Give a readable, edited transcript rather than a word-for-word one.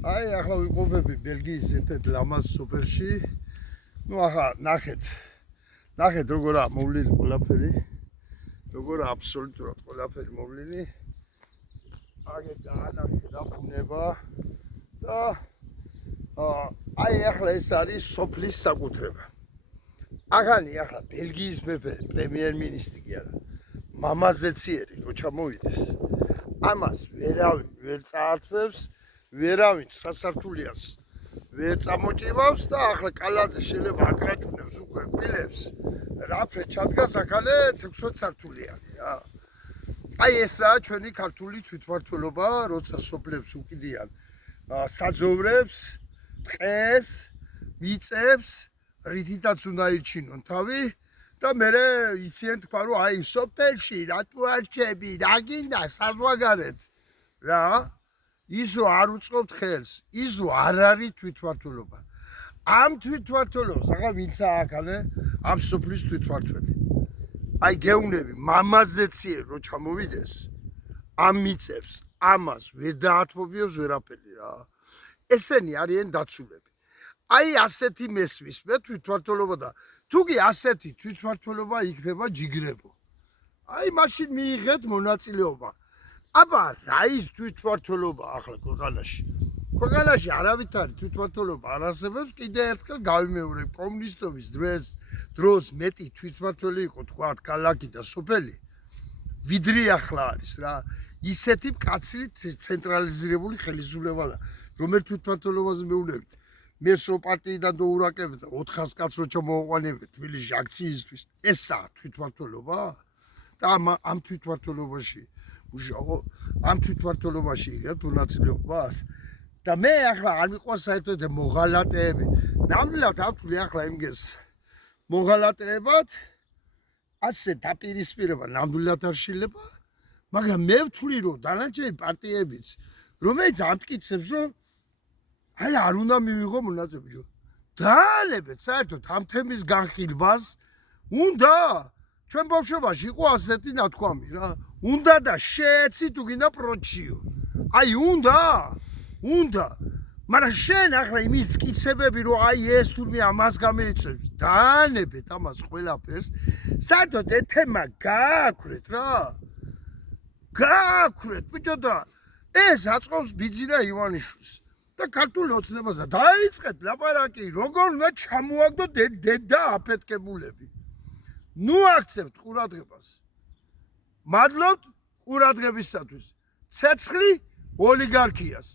აი ახლა ვიყოფები ბელგიის ერთ-ერთ ლამაზ სოფელში. ახლა ნახეთ როგორა მოვლილი ყველაფერი. როგორა აბსოლუტურად ყველაფერი მოვლილი. აგერ დაანახე რა ბუნება და აი ახლა ეს არის სოფლის საკუთრება. აღანი ახლა ბელგიის მეფე პრემიერ-მინისტრი კი არა. მამაზეციერი რო ჩამოვიდეს. ამას ვერავინ ვერ წაართვევს. ვერავინ 9 სართულიას ვერ წამოჭიმავს და ახლა კალაძე შეიძლება აკრაჭუნებს უკვე კბილებს რაფრე ჩადგას ახალე 16 სართულიანი რა. აი ესაა ჩვენი ქართული თვითმმართველობა, როცა სოფლებს უკიდიან საძოვრებს, ტყეს, მიწებს, რითითაც უნდა ირჩინონ თავი და მერე იციან თქვა რომ აი სოფელში რატო არჩები, რა გინდა საზღვარგარეთ რა. ის რო არ უწყობთ ხელს, ის რო არ არის თვითმმართველობა. ამ თვითმმართველობას ახლა ვინცაა ახალე ამ სოფლის თვითმმართველი. აი გეუნები მამაზეციერ რო ჩამოვიდეს, ამ მიწებს, ამას ვერ დაათმობიოს ვერაფერი რა. ესენი არიან დაცულები. აი ასეთი მესმის მე თვითმმართველობა და თუგი ასეთი თვითმმართველობა იქნება ჯიგრებო. აი მაშინ მიიღეთ მონაწილეობა. აბა რა ის თვითმმართველობა ახლა ქვეყანაში? ქვეყანაში არავით არის თვითმმართველობა არ არსებობს, კიდე ერთხელ გავიმეორებ კომუნისტობის დროს მეტი თვითმმართველი იყო თქვა ქალაქი და სოფელი. ვიდრე ახლა არის რა. ისეთი მკაცრი ცენტრალიზირებული ხელისუფლება და რომელ თვითმმართველობაზე მეუბნებით. მე სოპარტიიდან დაურაკებთ და 400 კაცს რო ჩამოვაყვანებთ თბილისში აქციისთვის. ესაა თვითმმართველობა? და ამ თვითმმართველობაში ამ თვითმმართველობაში იღებთ მონაწილეობას და მე ახლა არ მიყვარს საერთოდ მოღალატეები. ნამდვილად ავთვლი ახლა იმგეს მოღალატეებად ასე დაპირისპირება ნამდვილად არ შეიძლება, მაგრამ მე ვთვლი რომ დანარჩენი პარტიებიც რომელიც ამტკიცებს რომ აი არ უნდა მივიღო მონაწილეობა. დაალებეთ საერთოდ ამ თემის განხილვას უნდა ჩვენ ბავშვობაში იყო ასეთი ნათქვამი რა. უნდა და შეეცი თუ გინდა პროჩიო. აი უნდა. მაგრამ შენ ახლა იმის მტკიცებები რომ აი ეს თურმე ამას გამოიწევს. დაანებეთ ამას ყველაფერს. საერთოდ ეს თემა გააქვთ რა. გააქვთ ბიჭო და ეს აწყობს ბიძინა ივანიშვილს. და ქართული ოცნებასა დაიწყეთ ლაპარაკი როგორ უნდა ჩამოაგდო დედა აფეთქებულები. ნუ აქცევთ ყურადღებას. მადლობთ ყურადღებისათვის. ცეცხლი ოლიგარქიას.